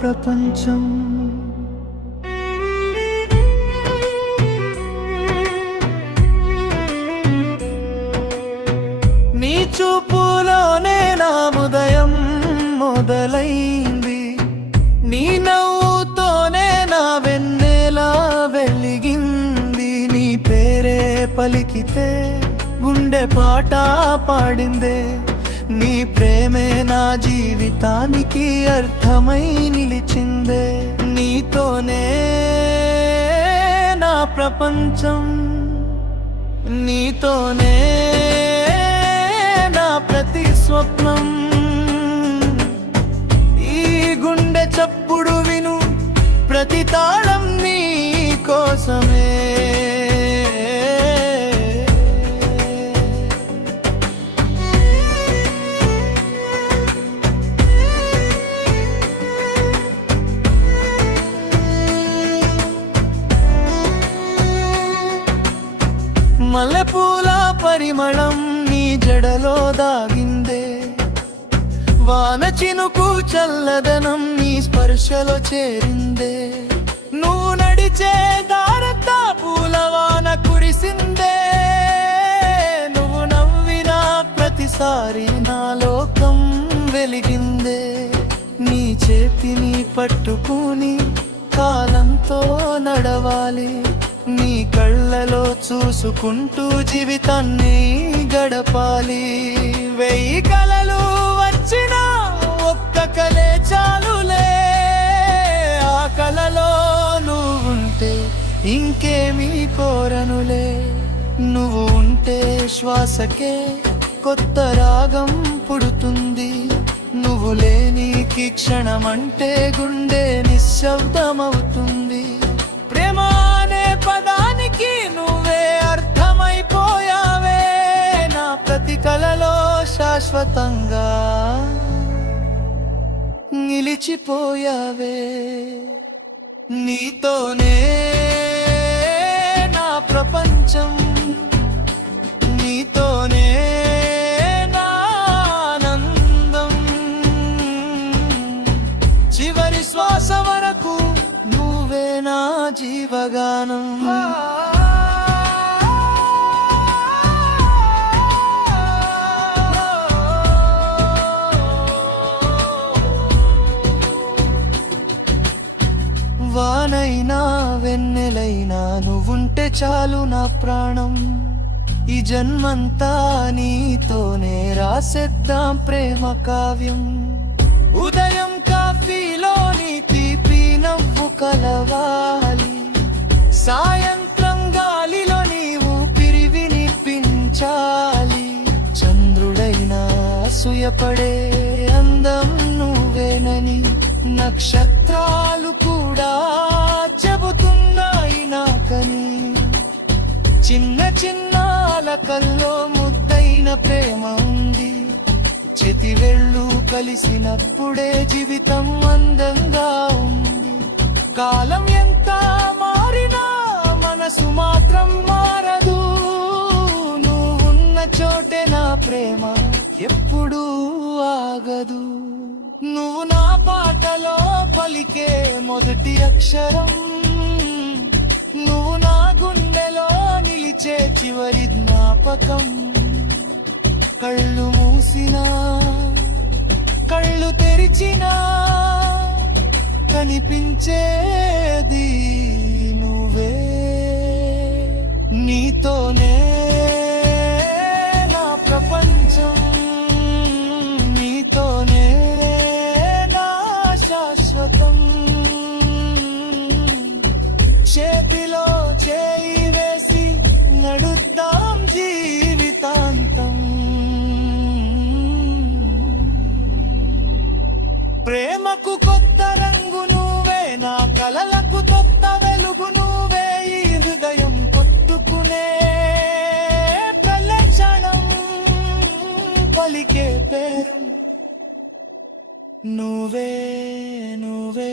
ప్రపంచం. నీ చూపులోనే నా ఉదయం మొదలైంది, నీ నవ్వుతోనే నా వెన్నెలా వెలిగింది. నీ పేరే పలికితే గుండె పాట పాడిందే, నీ ప్రేమే నా జీవితానికి అర్థమై నిలిచిందే. నీతోనే నా ప్రపంచం, నీతోనే నా ప్రతి స్వప్నం. ఈ గుండె చప్పుడు విను, ప్రతి తాళం నీ కోసమే. మల్లెపూల పరిమళం నీ జడలో దాగిందే, వాన చినుకు చల్లదనం నీ స్పర్శలో చేరిందే. నువ్వు నడిచే దారంతా పూలవాన కురిసిందే, నువ్వు నవ్విన ప్రతిసారి నా లోకం వెలిగిందే. నీ చేతిని పట్టుకుని కాలంతో నడవాలి, నీ కళ్ళలో చూసుకుంటూ జీవితాన్ని గడపాలి. 1000 కలలు వచ్చినా ఒక్క కలే చాలులే, ఆ కలలో నువ్వుంటే ఇంకేమీ కోరనులే. నువ్వు ఉంటే శ్వాసకే కొత్త రాగం పుడుతుంది, నువ్వు లేని క్షణమంటే గుండె నిశ్శబ్దమవుతుంది. ప్రేమ అనే పదానికి నువ్వే అర్థమైపోయావే, నా ప్రతి కలలో శాశ్వతంగా నిలిచిపోయావే. నీతోనే నా ప్రపంచం, నీతోనే నా ఆనందం. చివరి శ్వాస వరకు నువ్వే నా జీవగానం. వానైనా వెన్నెలైనా నువ్వుంటే చాలు నా ప్రాణం. ఈ జన్మంతా నీతోనే రాసేద్దాం ప్రేమ కావ్యం. ఉదయం కాఫీలో నీ తీపి నవ్వు కలవాలి, సాయంత్రం గాలిలో నీవు ఊపిరి వినిపించాలి. చంద్రుడైనా అసూయపడే అందం నువ్వేనని నక్షత్రాలు కూడా చెబుతున్నాయి నాకని. చిన్న చిన్న అలకల్లో ముద్దైన ప్రేమ ఉంది, చేతివేళ్ళు కలిసినప్పుడే జీవితం అందంగా ఉంది. కాలం ఎంత మారినా మనసు మాత్రం మారదు, నువ్వున్న చోటే నా ప్రేమ ఎప్పుడూ ఆగదు. నువ్వు నా పాటలో పలికే మొదటి అక్షరం, నువ్వు నా గుండెలో నిలిచే చివరి జ్ఞాపకం. కళ్ళు మూసినా కళ్ళు తెరిచినా కనిపించేది నువ్వే. నీతోనే నా ప్రపంచం, నీతోనే నా శాశ్వతం. చేతిలో చేయి వేసి నడుద్దాం జీవితాంతం. ప్రేమకు కొత్త రంగు నువ్వే, నా కలలకు కొత్త వెలుగు నువ్వే. ఈ హృదయం కొట్టుకునే ప్రలక్షణం పలికే పేరు నువ్వే, నువ్వే.